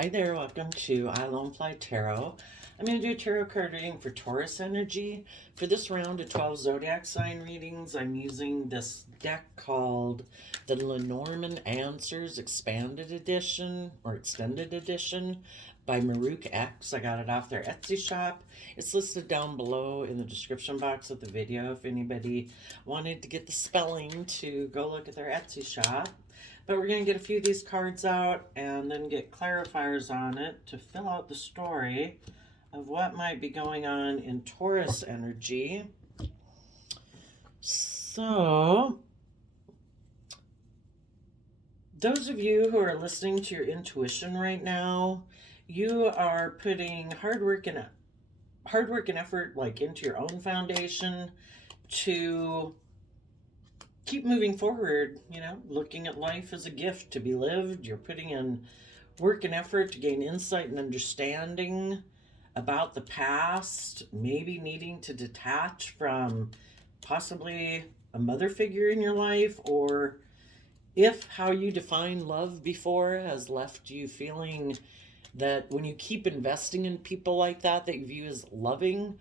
Hi there, welcome to I Lone Fly Tarot. I'm going to do a tarot card reading for Taurus energy. For this round of 12 zodiac sign readings, I'm using this deck called the Lenormand Answers Expanded Edition or Extended Edition by Maruk X. I got it off their Etsy shop. It's listed down below in the description box of the video if anybody wanted to get the spelling to go look at their Etsy shop. But we're going to get a few of these cards out and then get clarifiers on it to fill out the story of what might be going on in Taurus energy. So, those of you who are listening to your intuition right now, you are putting hard work and effort like into your own foundation to keep moving forward, looking at life as a gift to be lived. You're putting in work and effort to gain insight and understanding about the past, maybe needing to detach from possibly a mother figure in your life, or if how you defined love before has left you feeling that when you keep investing in people like that you view as loving,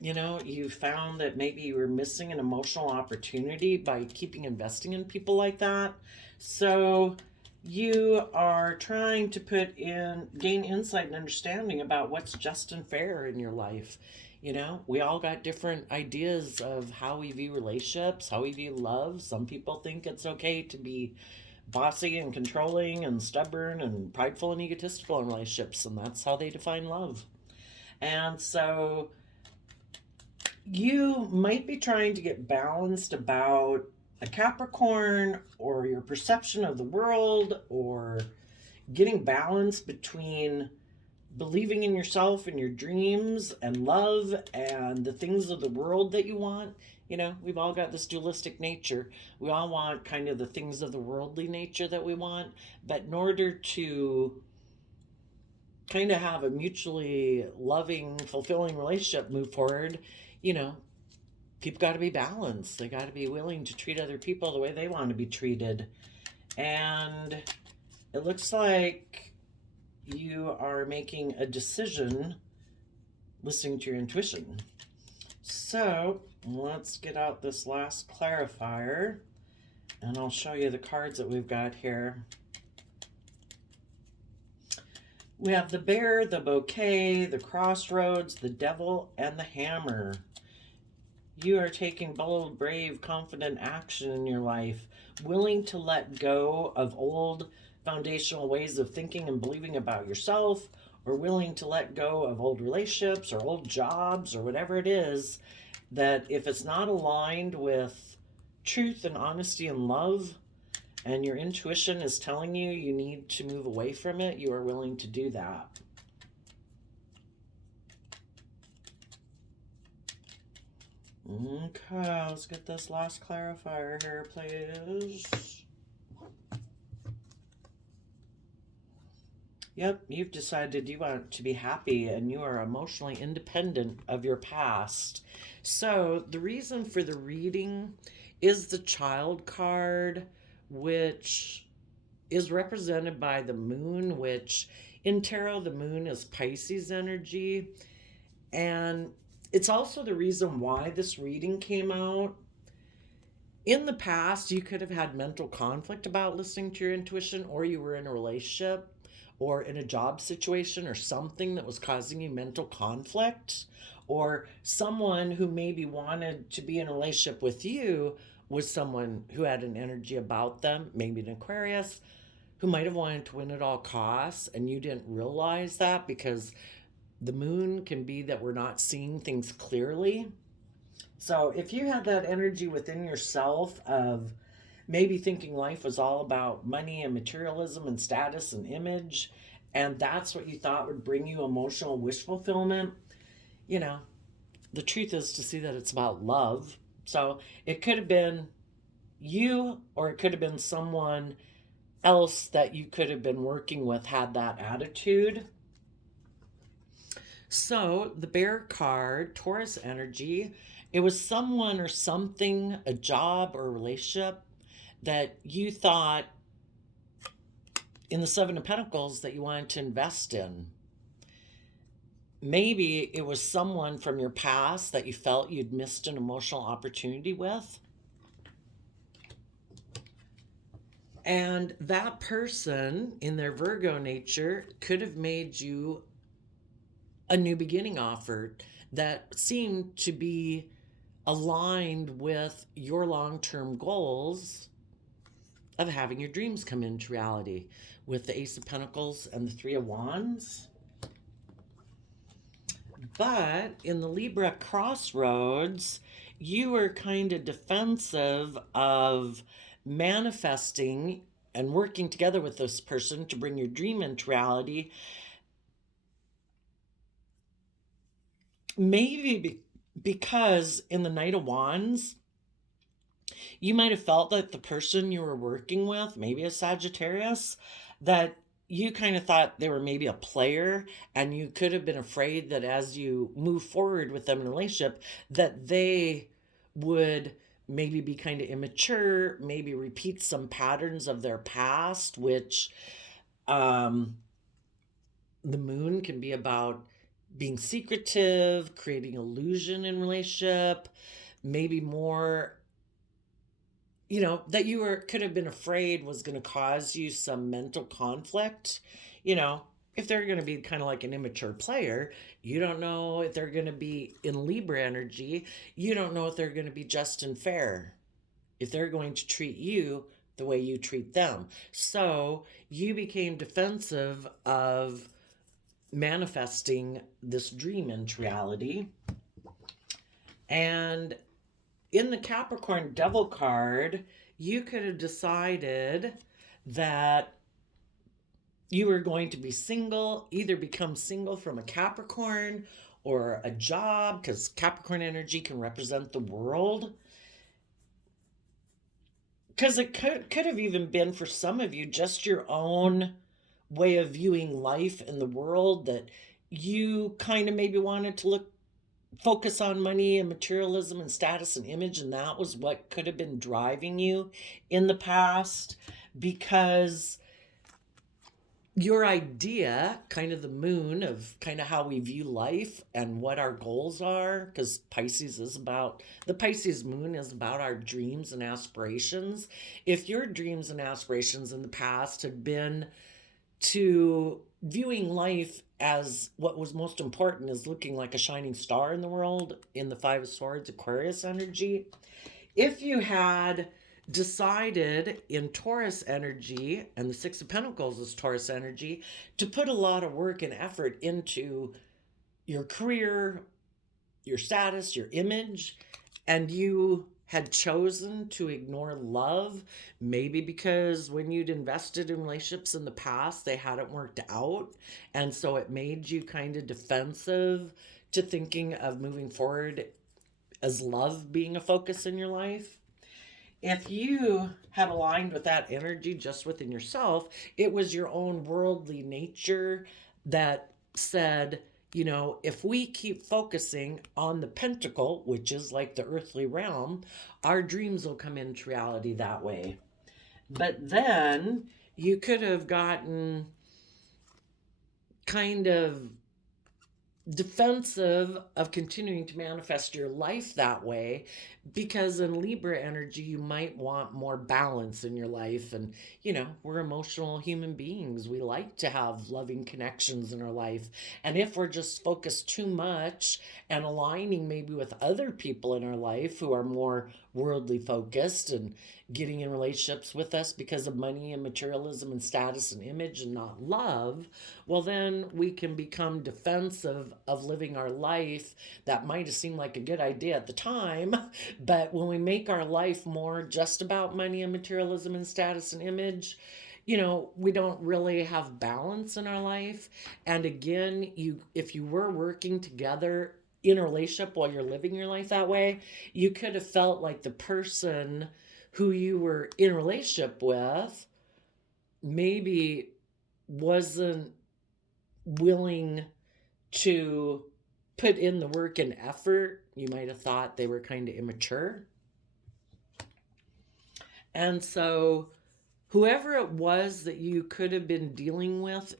you found that maybe you were missing an emotional opportunity by keeping investing in people like that. So you are trying to gain insight and understanding about what's just and fair in your life. We all got different ideas of how we view relationships, how we view love. Some people think it's okay to be bossy and controlling and stubborn and prideful and egotistical in relationships, and that's how they define love. And so you might be trying to get balanced about a Capricorn or your perception of the world, or getting balance between believing in yourself and your dreams and love and the things of the world that you want. We've all got this dualistic nature. We all want kind of the things of the worldly nature that we want, but in order to kind of have a mutually loving, fulfilling relationship move forward, people got to be balanced. They got to be willing to treat other people the way they want to be treated. And it looks like you are making a decision listening to your intuition. So let's get out this last clarifier and I'll show you the cards that we've got here. We have the bear, the bouquet, the crossroads, the devil, and the hammer. You are taking bold, brave, confident action in your life, willing to let go of old foundational ways of thinking and believing about yourself, or willing to let go of old relationships or old jobs or whatever it is, that if it's not aligned with truth and honesty and love, and your intuition is telling you you need to move away from it, you are willing to do that. Okay, let's get this last clarifier here, please. Yep, you've decided you want to be happy and you are emotionally independent of your past. So the reason for the reading is the child card, which is represented by the moon, which in tarot, the moon is Pisces energy. And it's also the reason why this reading came out. In the past, you could have had mental conflict about listening to your intuition, or you were in a relationship or in a job situation or something that was causing you mental conflict, or someone who maybe wanted to be in a relationship with you was someone who had an energy about them, maybe an Aquarius, who might have wanted to win at all costs, and you didn't realize that because the moon can be that we're not seeing things clearly. So if you had that energy within yourself of maybe thinking life was all about money and materialism and status and image, and that's what you thought would bring you emotional wish fulfillment, the truth is to see that it's about love. So it could have been you, or it could have been someone else that you could have been working with had that attitude. So the bear card, Taurus energy, it was someone or something, a job or a relationship that you thought in the Seven of Pentacles that you wanted to invest in. Maybe it was someone from your past that you felt you'd missed an emotional opportunity with. And that person in their Virgo nature could have made you a new beginning offer that seemed to be aligned with your long-term goals of having your dreams come into reality, with the Ace of Pentacles and the Three of Wands. But in the Libra crossroads, you were kind of defensive of manifesting and working together with this person to bring your dream into reality. Maybe because in the Knight of Wands, you might have felt that the person you were working with, maybe a Sagittarius, that you kind of thought they were maybe a player, and you could have been afraid that as you move forward with them in a relationship, that they would maybe be kind of immature, maybe repeat some patterns of their past, which the moon can be about being secretive, creating illusion in relationship, maybe more, that you could have been afraid was going to cause you some mental conflict. If they're going to be kind of like an immature player, you don't know if they're going to be in Libra energy. You don't know if they're going to be just and fair, if they're going to treat you the way you treat them. So you became defensive of manifesting this dream into reality. And in the Capricorn Devil card, you could have decided that you were going to be single, either become single from a Capricorn or a job, because Capricorn energy can represent the world. Because it could have even been, for some of you, just your own way of viewing life in the world, that you kind of maybe wanted to focus on money and materialism and status and image, and that was what could have been driving you in the past, because your idea, kind of the moon, of kind of how we view life and what our goals are, because the Pisces moon is about our dreams and aspirations. If your dreams and aspirations in the past had been to viewing life as what was most important is looking like a shining star in the world, in the Five of Swords, Aquarius energy, if you had decided in Taurus energy, and the Six of Pentacles is Taurus energy, to put a lot of work and effort into your career, your status, your image, and you had chosen to ignore love, maybe because when you'd invested in relationships in the past, they hadn't worked out, and so it made you kind of defensive to thinking of moving forward as love being a focus in your life. If you had aligned with that energy just within yourself, it was your own worldly nature that said, if we keep focusing on the pentacle, which is like the earthly realm, our dreams will come into reality that way. But then you could have gotten kind of defensive of continuing to manifest your life that way, because in Libra energy you might want more balance in your life, and we're emotional human beings. We like to have loving connections in our life, and if we're just focused too much and aligning maybe with other people in our life who are more worldly focused and getting in relationships with us because of money and materialism and status and image and not love, well, then we can become defensive of living our life that might have seemed like a good idea at the time. But when we make our life more just about money and materialism and status and image, we don't really have balance in our life. And again, if you were working together in a relationship while you're living your life that way, you could have felt like the person who you were in a relationship with maybe wasn't willing to put in the work and effort. You might have thought they were kind of immature. And so whoever it was that you could have been dealing with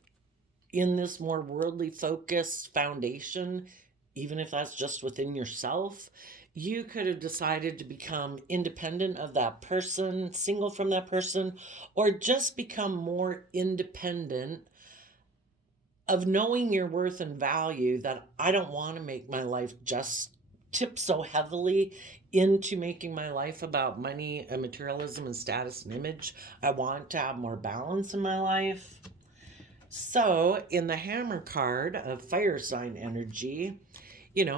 in this more worldly focused foundation, even if that's just within yourself, you could have decided to become independent of that person, single from that person, or just become more independent of knowing your worth and value, that I don't want to make my life just tip so heavily into making my life about money and materialism and status and image. I want to have more balance in my life. So, in the hammer card of fire sign energy,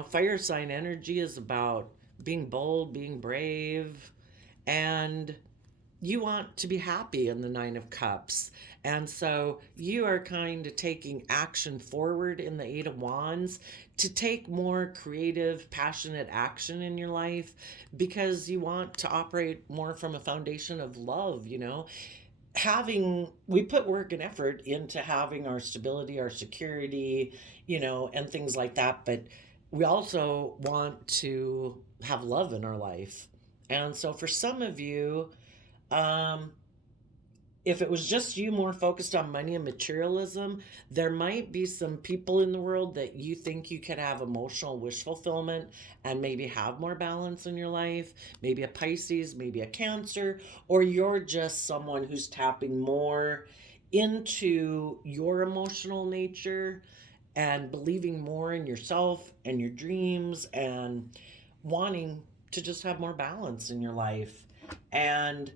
fire sign energy is about being bold, being brave, and you want to be happy in the Nine of Cups. And so you are kind of taking action forward in the Eight of Wands to take more creative, passionate action in your life because you want to operate more from a foundation of love. We put work and effort into having our stability, our security, and things like that, but we also want to have love in our life. And so for some of you, um, if it was just you more focused on money and materialism, there might be some people in the world that you think you could have emotional wish fulfillment and maybe have more balance in your life. Maybe a Pisces, maybe a Cancer, or you're just someone who's tapping more into your emotional nature and believing more in yourself and your dreams and wanting to just have more balance in your life. And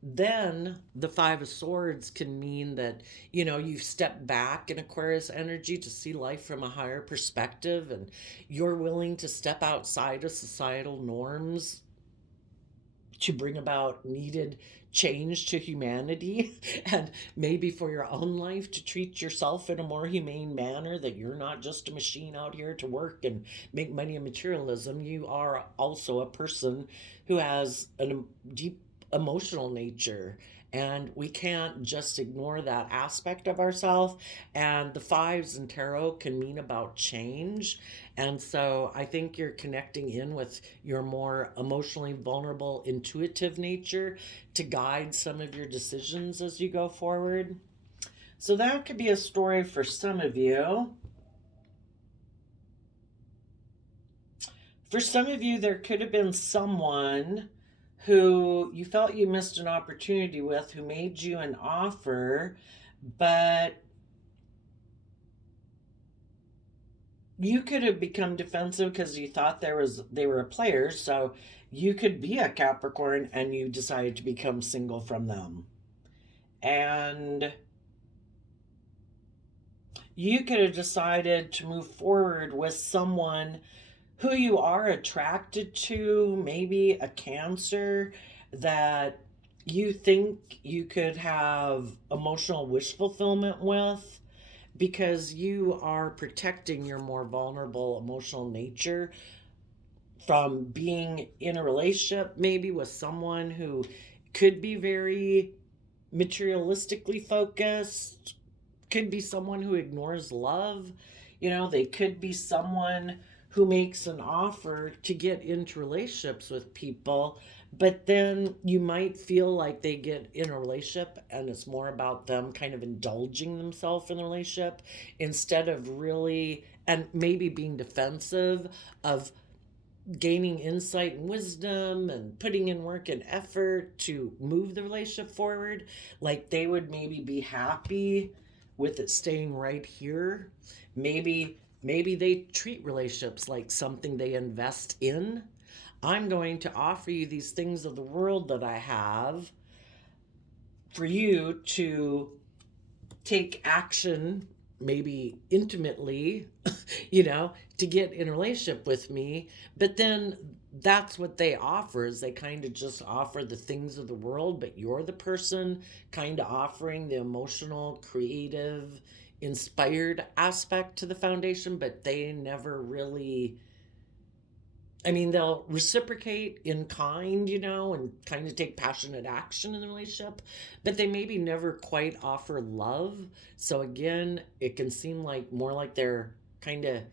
then the Five of Swords can mean that, you've stepped back in Aquarius energy to see life from a higher perspective, and you're willing to step outside of societal norms to bring about needed change to humanity and maybe for your own life to treat yourself in a more humane manner, that you're not just a machine out here to work and make money and materialism. You are also a person who has a deep emotional nature, and we can't just ignore that aspect of ourselves. And the fives in tarot can mean about change, and so I think you're connecting in with your more emotionally vulnerable, intuitive nature to guide some of your decisions as you go forward. So that could be a story for some of you. For some of you, there could have been someone who you felt you missed an opportunity with, who made you an offer, but you could have become defensive because you thought they were a player. So you could be a Capricorn and you decided to become single from them. And you could have decided to move forward with someone who you are attracted to, maybe a Cancer that you think you could have emotional wish fulfillment with, because you are protecting your more vulnerable emotional nature from being in a relationship, maybe with someone who could be very materialistically focused, could be someone who ignores love. They could be someone who makes an offer to get into relationships with people, but then you might feel like they get in a relationship and it's more about them kind of indulging themselves in the relationship instead of really, and maybe being defensive of gaining insight and wisdom and putting in work and effort to move the relationship forward. Like they would maybe be happy with it staying right here. Maybe they treat relationships like something they invest in. I'm going to offer you these things of the world that I have for you to take action, maybe intimately, to get in a relationship with me. But then that's what they offer, is they kind of just offer the things of the world, but you're the person kind of offering the emotional, creative, inspired aspect to the foundation, but they never really, they'll reciprocate in kind, and kind of take passionate action in the relationship, but they maybe never quite offer love. So again, it can seem like more like they're kind of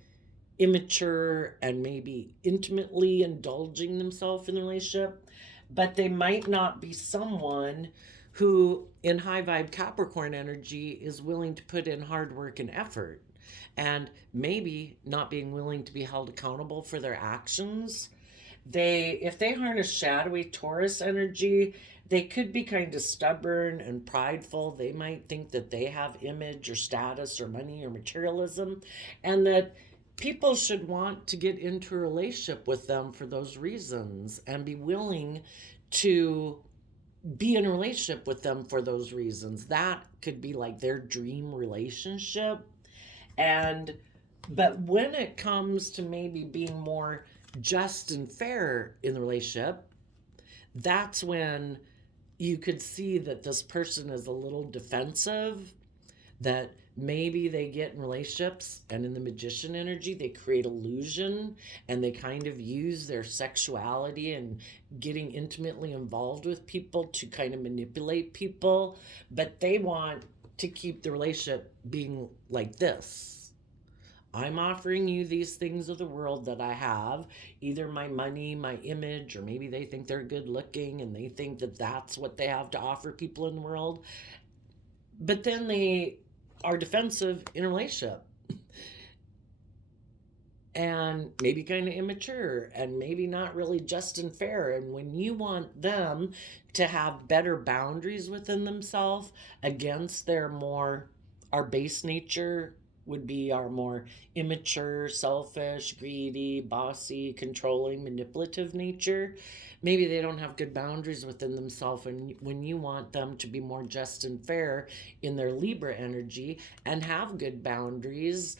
immature and maybe intimately indulging themselves in the relationship, but they might not be someone who in high vibe Capricorn energy is willing to put in hard work and effort, and maybe not being willing to be held accountable for their actions. If they harness shadowy Taurus energy, they could be kind of stubborn and prideful. They might think that they have image or status or money or materialism, and that people should want to get into a relationship with them for those reasons and be willing to be in a relationship with them for those reasons. That could be like their dream relationship. And but when it comes to maybe being more just and fair in the relationship, that's when you could see that this person is a little defensive, that maybe they get in relationships and in the magician energy they create illusion, and they kind of use their sexuality and getting intimately involved with people to kind of manipulate people, but they want to keep the relationship being like this. I'm offering you these things of the world that I have, either my money, my image, or maybe they think they're good looking and they think that that's what they have to offer people in the world. But then they are defensive in a relationship and maybe kind of immature and maybe not really just and fair. And when you want them to have better boundaries within themselves against their more, our base nature would be our more immature, selfish, greedy, bossy, controlling, manipulative nature. Maybe they don't have good boundaries within themselves, and when you want them to be more just and fair in their Libra energy and have good boundaries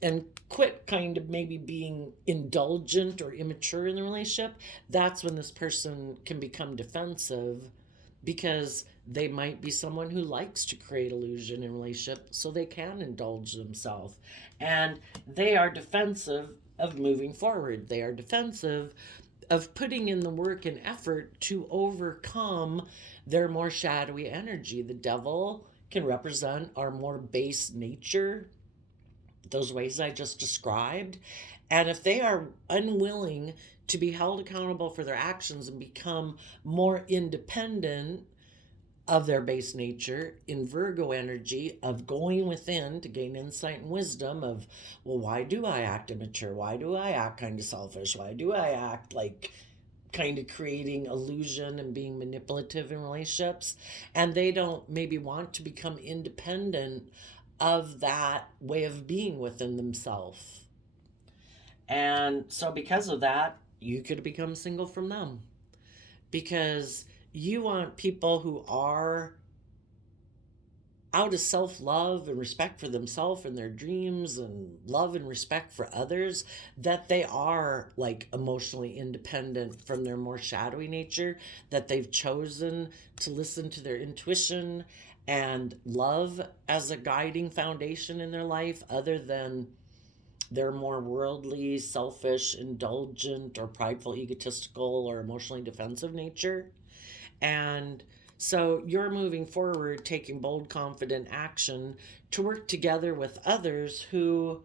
and quit kind of maybe being indulgent or immature in the relationship, that's when this person can become defensive, because they might be someone who likes to create illusion in relationship so they can indulge themselves, and they are defensive of moving forward. They are defensive of putting in the work and effort to overcome their more shadowy energy. The devil can represent our more base nature, those ways I just described. And if they are unwilling to be held accountable for their actions and become more independent of their base nature in Virgo energy, of going within to gain insight and wisdom of, well, why do I act immature? Why do I act kind of selfish? Why do I act like kind of creating illusion and being manipulative in relationships? And they don't maybe want to become independent of that way of being within themselves. And so because of that, you could become single from them, because you want people who are out of self-love and respect for themselves and their dreams and love and respect for others, that they are like emotionally independent from their more shadowy nature, that they've chosen to listen to their intuition and love as a guiding foundation in their life, other than their more worldly, selfish, indulgent, or prideful, egotistical, or emotionally defensive nature. And so you're moving forward, taking bold, confident action to work together with others who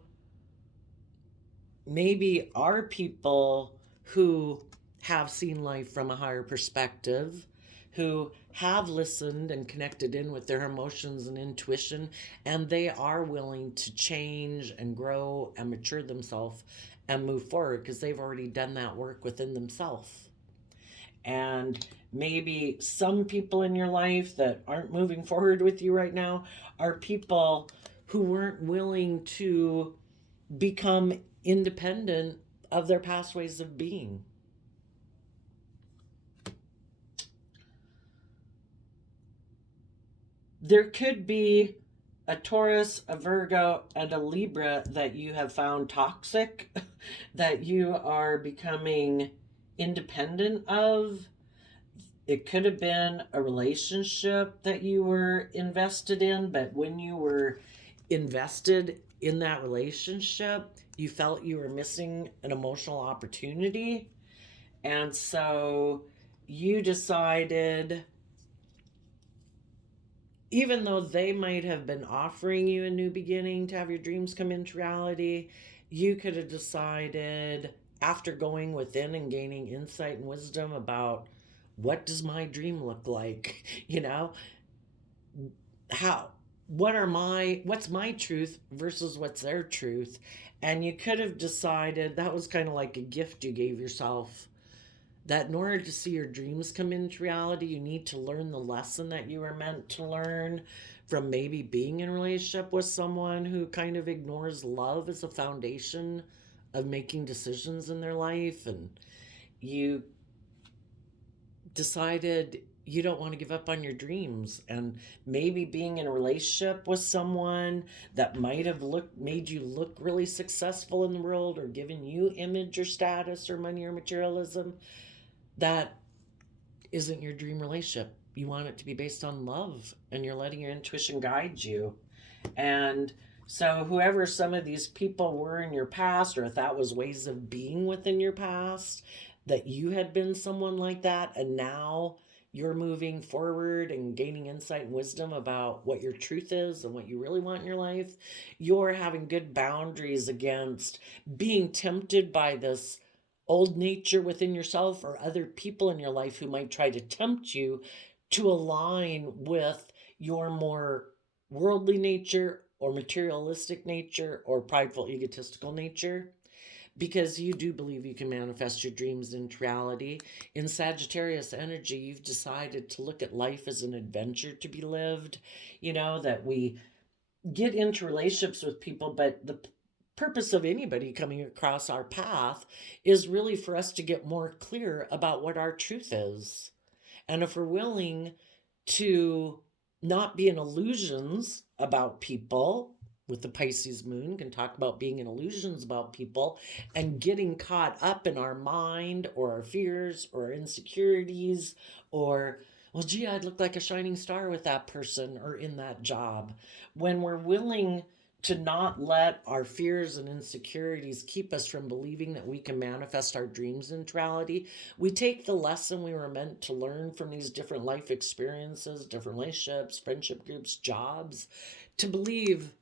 maybe are people who have seen life from a higher perspective, who have listened and connected in with their emotions and intuition, and they are willing to change and grow and mature themselves and move forward because they've already done that work within themselves. And maybe some people in your life that aren't moving forward with you right now are people who weren't willing to become independent of their past ways of being. There could be a Taurus, a Virgo, and a Libra that you have found toxic, that you are becoming independent of. It could have been a relationship that you were invested in, but when you were invested in that relationship, you felt you were missing an emotional opportunity. And so you decided, even though they might have been offering you a new beginning to have your dreams come into reality, you could have decided, after going within and gaining insight and wisdom about what does my dream look like? You know, how, what's my truth versus what's their truth? And you could have decided that was kind of like a gift you gave yourself, that in order to see your dreams come into reality, you need to learn the lesson that you were meant to learn from maybe being in a relationship with someone who kind of ignores love as a foundation of making decisions in their life. And you decided you don't want to give up on your dreams, and maybe being in a relationship with someone that might have made you look really successful in the world or given you image or status or money or materialism, that isn't your dream relationship. You want it to be based on love, and you're letting your intuition guide you. And so, whoever some of these people were in your past, or if that was ways of being within your past, that you had been someone like that, and now you're moving forward and gaining insight and wisdom about what your truth is and what you really want in your life, you're having good boundaries against being tempted by this old nature within yourself or other people in your life who might try to tempt you to align with your more worldly nature or materialistic nature or prideful egotistical nature, because you do believe you can manifest your dreams into reality. In Sagittarius energy, you've decided to look at life as an adventure to be lived. You know, that we get into relationships with people, but the purpose of anybody coming across our path is really for us to get more clear about what our truth is. And if we're willing to not be in illusions about people, with the Pisces moon, can talk about being in illusions about people and getting caught up in our mind or our fears or our insecurities, or, well, gee, I'd look like a shining star with that person or in that job. When we're willing to not let our fears and insecurities keep us from believing that we can manifest our dreams into reality, we take the lesson we were meant to learn from these different life experiences, different relationships, friendship groups, jobs, to believe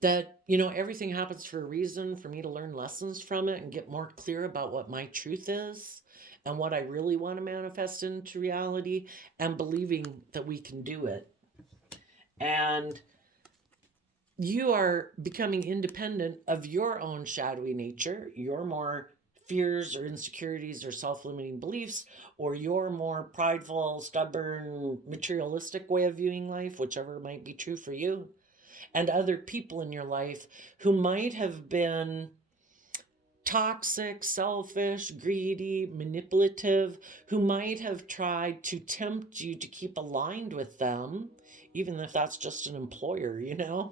that, you know, everything happens for a reason, for me to learn lessons from it and get more clear about what my truth is and what I really want to manifest into reality, and believing that we can do it. And you are becoming independent of your own shadowy nature, your more fears or insecurities or self-limiting beliefs, or your more prideful, stubborn, materialistic way of viewing life, whichever might be true for you, and other people in your life who might have been toxic, selfish, greedy, manipulative, who might have tried to tempt you to keep aligned with them, even if that's just an employer, you know,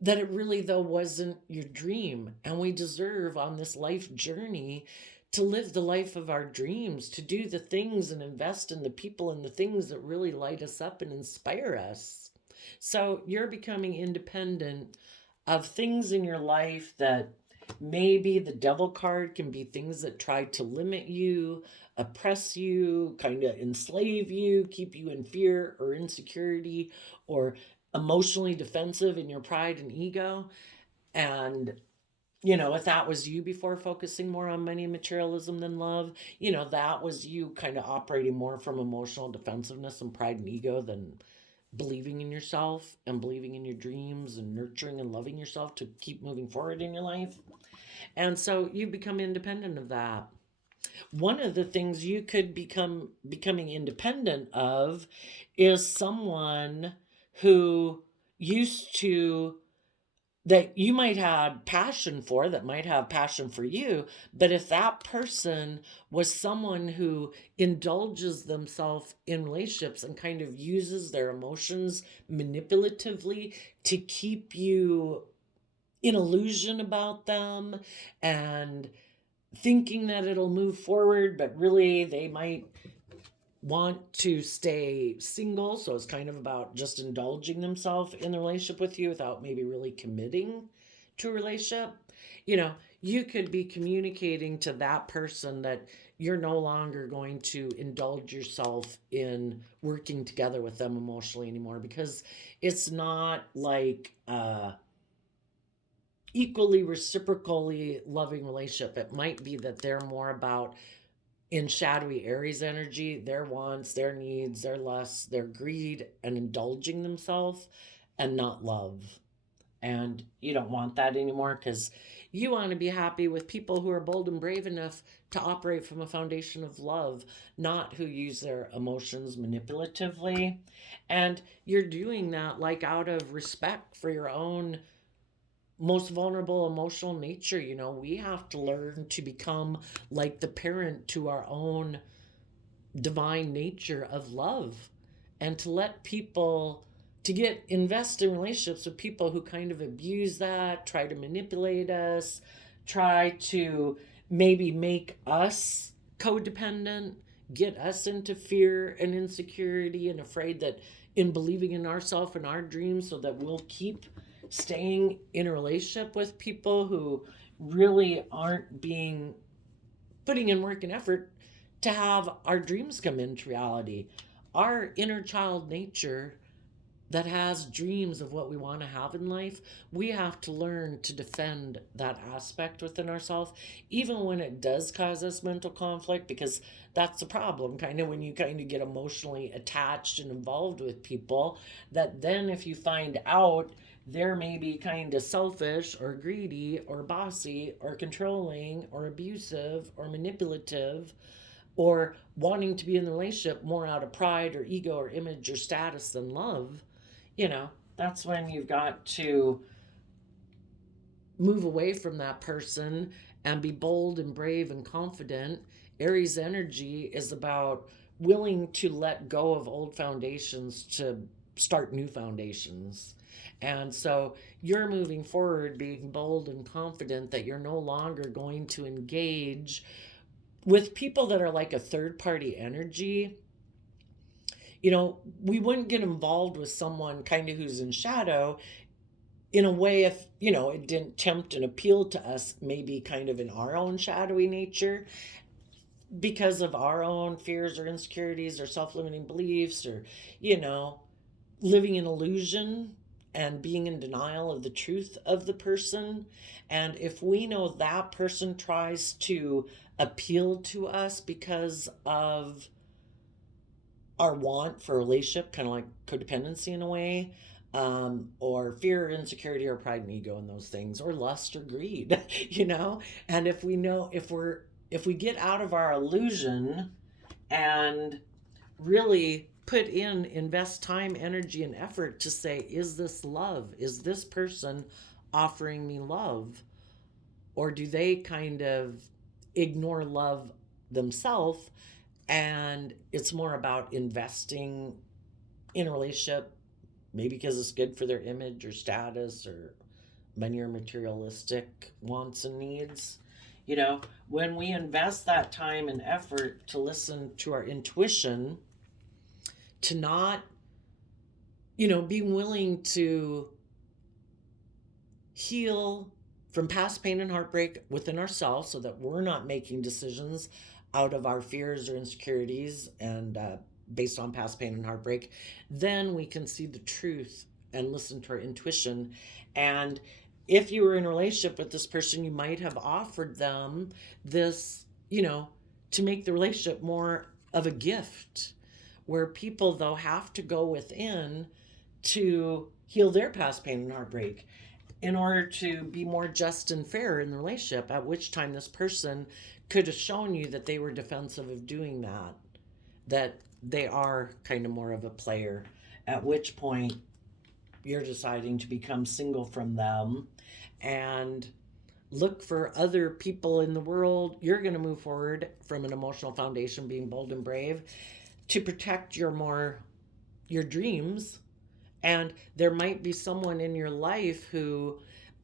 that it really, though, wasn't your dream. And we deserve on this life journey to live the life of our dreams, to do the things and invest in the people and the things that really light us up and inspire us. So you're becoming independent of things in your life that maybe the devil card can be things that try to limit you, oppress you, kind of enslave you, keep you in fear or insecurity or emotionally defensive in your pride and ego. And, you know, if that was you before focusing more on money and materialism than love, you know, that was you kind of operating more from emotional defensiveness and pride and ego than believing in yourself and believing in your dreams and nurturing and loving yourself to keep moving forward in your life. And so you become independent of that. One of the things you could becoming independent of is someone who used to, that you might have passion for, that might have passion for you, but if that person was someone who indulges themselves in relationships and kind of uses their emotions manipulatively to keep you in illusion about them and thinking that it'll move forward, but really they might want to stay single. So it's kind of about just indulging themselves in the relationship with you without maybe really committing to a relationship. You know, you could be communicating to that person that you're no longer going to indulge yourself in working together with them emotionally anymore, because it's not like equally reciprocally loving relationship. It might be that they're more about in shadowy Aries energy, their wants, their needs, their lusts, their greed, and indulging themselves, and not love. And you don't want that anymore because you want to be happy with people who are bold and brave enough to operate from a foundation of love, not who use their emotions manipulatively. And you're doing that like out of respect for your own most vulnerable emotional nature. You know, we have to learn to become like the parent to our own divine nature of love, and to let people, to get invest in relationships with people who kind of abuse that, try to manipulate us, try to maybe make us codependent, get us into fear and insecurity and afraid that in believing in ourselves and our dreams, so that we'll keep staying in a relationship with people who really aren't being putting in work and effort to have our dreams come into reality. Our inner child nature that has dreams of what we want to have in life, we have to learn to defend that aspect within ourselves, even when it does cause us mental conflict, because that's the problem, kind of when you kind of get emotionally attached and involved with people, that then if you find out they're maybe kind of selfish or greedy or bossy or controlling or abusive or manipulative, or wanting to be in the relationship more out of pride or ego or image or status than love, that's when you've got to move away from that person and be bold and brave and confident. Aries energy is about willing to let go of old foundations to start new foundations. And so you're moving forward being bold and confident that you're no longer going to engage with people that are like a third party energy. We wouldn't get involved with someone kind of who's in shadow in a way if, it didn't tempt and appeal to us, maybe kind of in our own shadowy nature, because of our own fears or insecurities or self limiting beliefs, or, living in illusion and being in denial of the truth of the person. And if we know that person tries to appeal to us because of our want for a relationship, kind of like codependency in a way, or fear, insecurity, or pride and ego, and those things, or lust or greed, And if we know, if we get out of our illusion and really invest time, energy, and effort to say, is this love? Is this person offering me love? Or do they kind of ignore love themselves? And it's more about investing in a relationship, maybe because it's good for their image or status or money or materialistic wants and needs. When we invest that time and effort to listen to our intuition, to not, be willing to heal from past pain and heartbreak within ourselves, so that we're not making decisions out of our fears or insecurities and based on past pain and heartbreak, then we can see the truth and listen to our intuition. And if you were in a relationship with this person, you might have offered them this, to make the relationship more of a gift, where people, though, have to go within to heal their past pain and heartbreak in order to be more just and fair in the relationship, at which time this person could have shown you that they were defensive of doing that they are kind of more of a player, at which point you're deciding to become single from them and look for other people in the world. You're going to move forward from an emotional foundation, being bold and brave, to protect your dreams. And there might be someone in your life who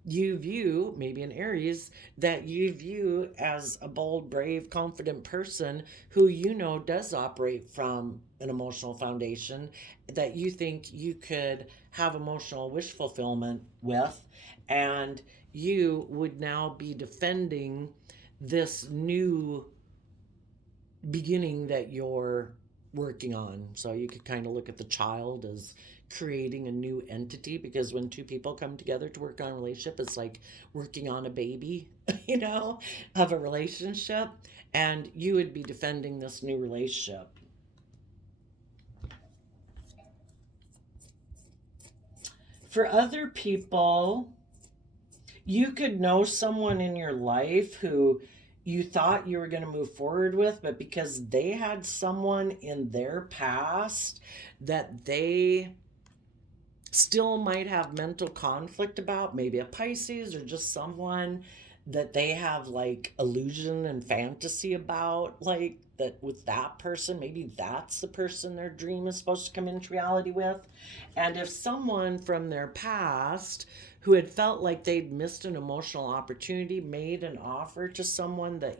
you view, maybe an Aries, that you view as a bold, brave, confident person who does operate from an emotional foundation, that you think you could have emotional wish fulfillment with, and you would now be defending this new beginning that you're working on. So you could kind of look at the child as creating a new entity, because when two people come together to work on a relationship, it's like working on a baby, of a relationship. And you would be defending this new relationship. For other people, you could know someone in your life who you thought you were going to move forward with, but because they had someone in their past that they still might have mental conflict about, maybe a Pisces, or just someone that they have like illusion and fantasy about, like that with that person, maybe that's the person their dream is supposed to come into reality with. And if someone from their past who had felt like they'd missed an emotional opportunity made an offer to someone that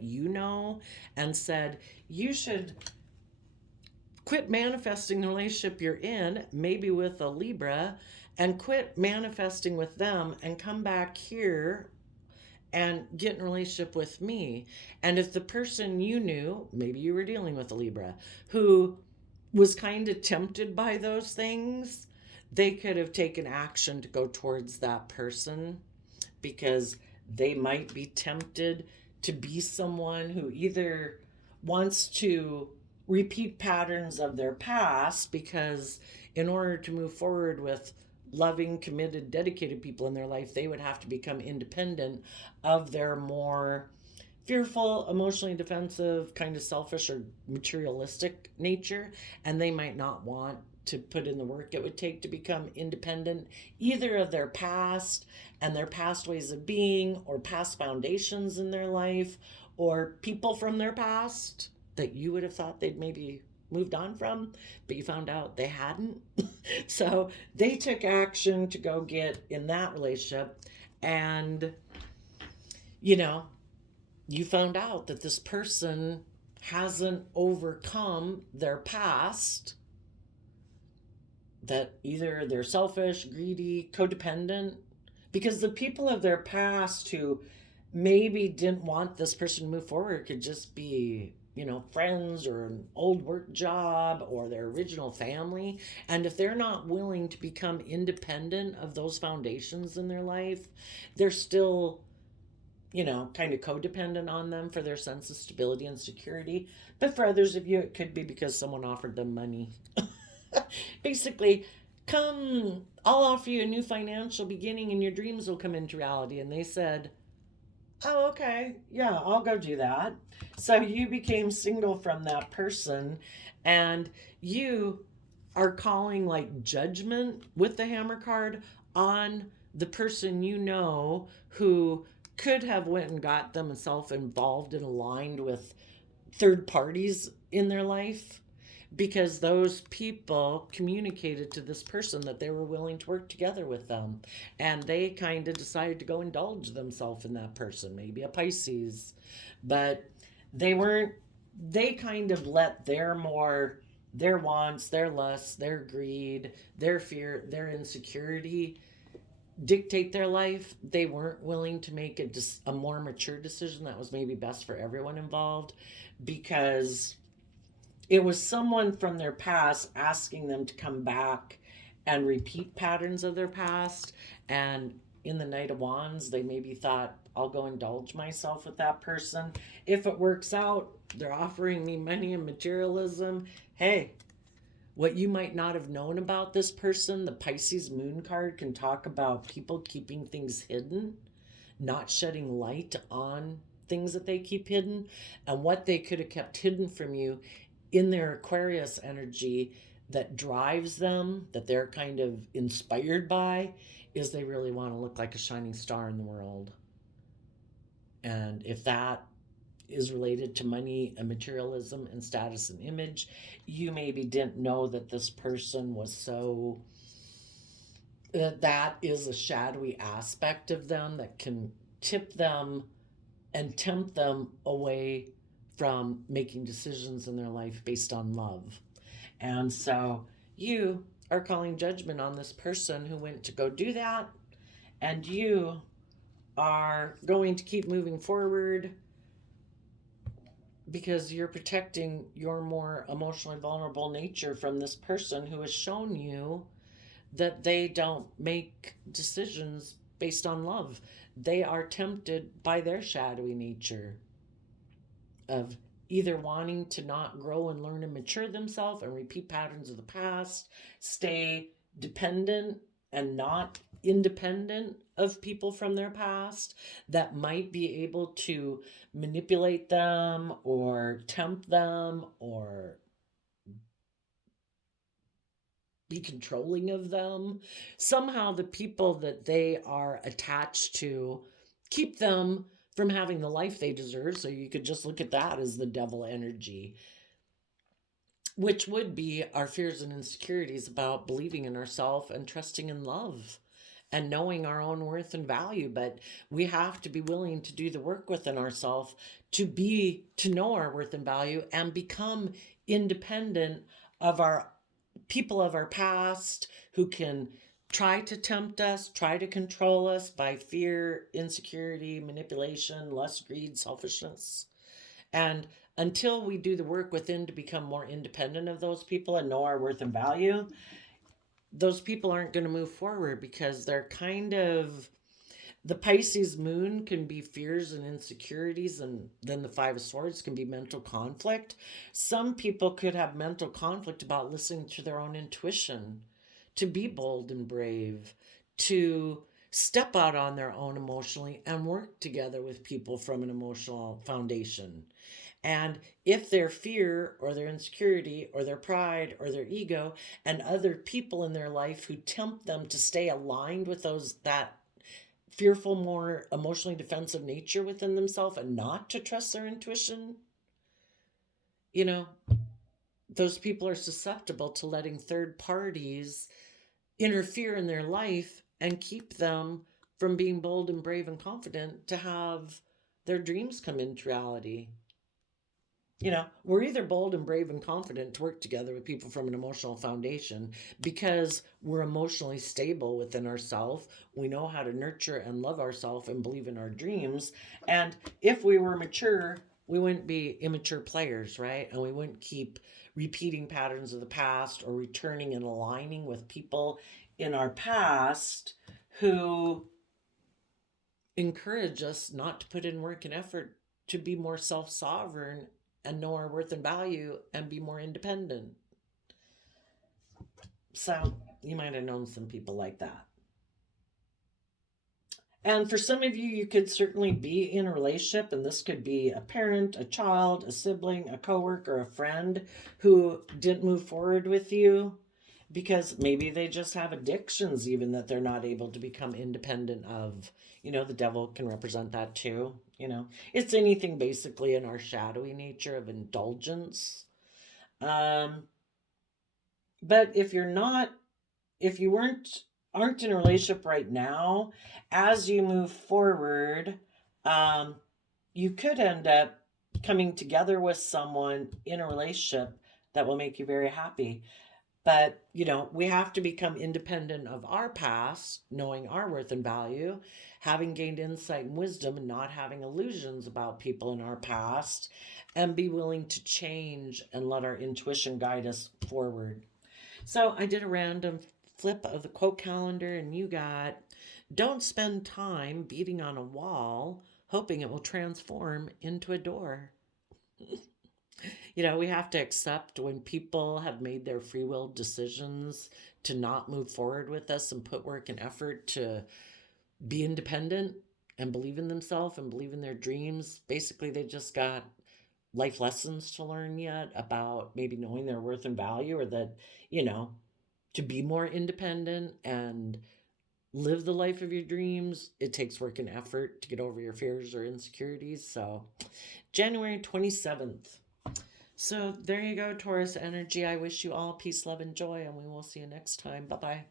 and said, you should quit manifesting the relationship you're in, maybe with a Libra, and quit manifesting with them and come back here and get in a relationship with me. And if the person you knew, maybe you were dealing with a Libra, who was kind of tempted by those things, they could have taken action to go towards that person, because they might be tempted to be someone who either wants to repeat patterns of their past, because in order to move forward with loving, committed, dedicated people in their life, they would have to become independent of their more fearful, emotionally defensive, kind of selfish or materialistic nature. And they might not want to put in the work it would take to become independent, either of their past and their past ways of being, or past foundations in their life, or people from their past that you would have thought they'd maybe moved on from, but you found out they hadn't. So they took action to go get in that relationship. And, you found out that this person hasn't overcome their past, that either they're selfish, greedy, codependent, because the people of their past who maybe didn't want this person to move forward could just be, friends or an old work job or their original family. And if they're not willing to become independent of those foundations in their life, they're still, kind of codependent on them for their sense of stability and security. But for others of you, it could be because someone offered them money. Basically, come, I'll offer you a new financial beginning and your dreams will come into reality. And they said, oh, okay, yeah, I'll go do that. So you became single from that person, and you are calling like judgment with the Hammer card on the person who could have went and got themselves involved and aligned with third parties in their life, because those people communicated to this person that they were willing to work together with them, and they kind of decided to go indulge themselves in that person, maybe a Pisces. But they kind of let their wants, their lusts, their greed, their fear, their insecurity dictate their life. They weren't willing to make a more mature decision that was maybe best for everyone involved, because it was someone from their past asking them to come back and repeat patterns of their past. And in the Knight of Wands, they maybe thought, I'll go indulge myself with that person. If it works out, they're offering me money and materialism. Hey, what you might not have known about this person, the Pisces moon card can talk about people keeping things hidden, not shedding light on things that they keep hidden, and what they could have kept hidden from you in their Aquarius energy that drives them, that they're kind of inspired by, is they really want to look like a shining star in the world. And if that is related to money and materialism and status and image, you maybe didn't know that this person was so, that is a shadowy aspect of them that can tip them and tempt them away from making decisions in their life based on love. And so you are calling judgment on this person who went to go do that, and you are going to keep moving forward because you're protecting your more emotionally vulnerable nature from this person who has shown you that they don't make decisions based on love. They are tempted by their shadowy nature of either wanting to not grow and learn and mature themselves and repeat patterns of the past, stay dependent and not independent of people from their past that might be able to manipulate them or tempt them or be controlling of them. Somehow, the people that they are attached to keep them from having the life they deserve. So you could just look at that as the devil energy, which would be our fears and insecurities about believing in ourselves and trusting in love and knowing our own worth and value. But we have to be willing to do the work within ourselves to know our worth and value and become independent of our people of our past who can try to tempt us, try to control us by fear, insecurity, manipulation, lust, greed, selfishness. And until we do the work within to become more independent of those people and know our worth and value, those people aren't going to move forward because they're kind of, the Pisces moon can be fears and insecurities, and then the Five of Swords can be mental conflict. Some people could have mental conflict about listening to their own intuition, to be bold and brave, to step out on their own emotionally and work together with people from an emotional foundation. And if their fear or their insecurity or their pride or their ego and other people in their life who tempt them to stay aligned with that fearful, more emotionally defensive nature within themselves and not to trust their intuition, you know, those people are susceptible to letting third parties interfere in their life and keep them from being bold and brave and confident to have their dreams come into reality. We're either bold and brave and confident to work together with people from an emotional foundation because we're emotionally stable within ourselves. We know how to nurture and love ourselves and believe in our dreams. And if we were mature, we wouldn't be immature players, right? And we wouldn't keep repeating patterns of the past or returning and aligning with people in our past who encourage us not to put in work and effort to be more self-sovereign and know our worth and value and be more independent. So you might have known some people like that. And for some of you, you could certainly be in a relationship, and this could be a parent, a child, a sibling, a coworker, a friend who didn't move forward with you because maybe they just have addictions, even that they're not able to become independent of. The devil can represent that too. It's anything basically in our shadowy nature of indulgence. But if you aren't in a relationship right now, as you move forward, um, you could end up coming together with someone in a relationship that will make you very happy. But, we have to become independent of our past, knowing our worth and value, having gained insight and wisdom, and not having illusions about people in our past, and be willing to change and let our intuition guide us forward. So I did a random flip of the quote calendar, and you got, don't spend time beating on a wall, hoping it will transform into a door. We have to accept when people have made their free will decisions to not move forward with us and put work and effort to be independent and believe in themselves and believe in their dreams. Basically, they just got life lessons to learn yet about maybe knowing their worth and value, or that, to be more independent and live the life of your dreams, it takes work and effort to get over your fears or insecurities. So, January 27th. So there you go, Taurus energy. I wish you all peace, love, and joy, and we will see you next time. Bye bye.